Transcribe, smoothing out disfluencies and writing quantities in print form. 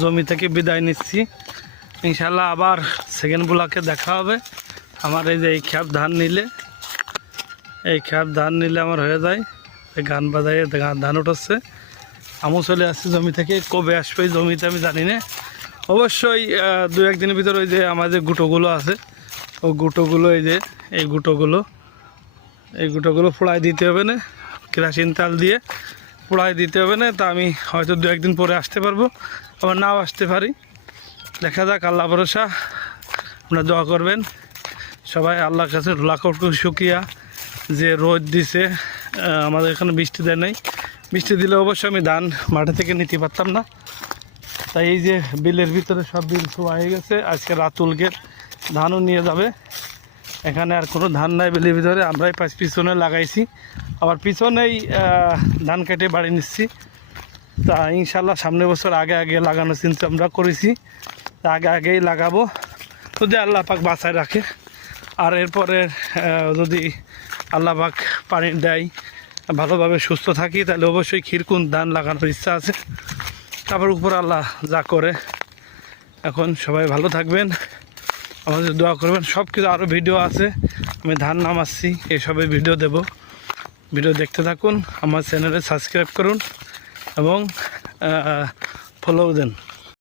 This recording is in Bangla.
জমি থেকে বিদায় নিচ্ছি। ইনশাল্লাহ আবার সেকেন্ড ব্লকে দেখা হবে। আমার এই যে এই খ্যাপ ধান নিলে আমার হয়ে যায়, গান বাজায় ধান উঠছে। আমও চলে আসছে জমি থেকে, কবে আসবে এই জমিতে আমি জানি না। অবশ্যই 2-1 দিনের ভিতরে ওই যে আমার যে গুঁটোগুলো আছে, ওই গুঁটোগুলো এই গুঁটোগুলো পোড়ায় দিতে হবে না, কেরাসিন তেল দিয়ে পোড়ায় দিতে হবে না। তা আমি হয়তো 2-1 দিন পরে আসতে পারবো, আবার নাও আসতে পারি, দেখা যাক। আল্লাহ ভরসা, আপনারা দোয়া করবেন সবাই। আল্লাহর কাছে লাখ শুকরিয়া যে রোদ দিছে, আমাদের এখানে বৃষ্টি দেয় নাই। বৃষ্টি দিলে অবশ্যই আমি ধান মাঠে থেকে নিতে পারতাম না। তাই এই যে বিলের ভিতরে সব বিল শোয়া হয়ে গেছে। আজকে রাতুলকে ধানও নিয়ে যাবে। এখানে আর কোনো ধান নাই বিলের ভিতরে, আমরাই পিছনে লাগাইছি, আবার পিছনেই ধান কেটে বাড়ি নিচ্ছি। তা ইনশাল্লাহ সামনের বছর আগে লাগানোর চিন্তা আমরা করেছি, তা আগেই লাগাবো যদি আল্লাহ পাক বাঁচায় রাখে। আর এরপরে যদি আল্লাহ পাক পানি দেয়, ভালোভাবে সুস্থ থাকি, তাহলে অবশ্যই খিরকুন ধান লাগানোর ইচ্ছা আছে। তারপর উপর আল্লাহ যা করে। এখন সবাই ভালো থাকবেন, আমাদের দোয়া করবেন। সব কিছু আরও ভিডিও আছে, আমি ধান নামাচ্ছি এসবের ভিডিও দেব। ভিডিও দেখতে থাকুন, আমার চ্যানেলে সাবস্ক্রাইব করুন এবং ফলো দেন।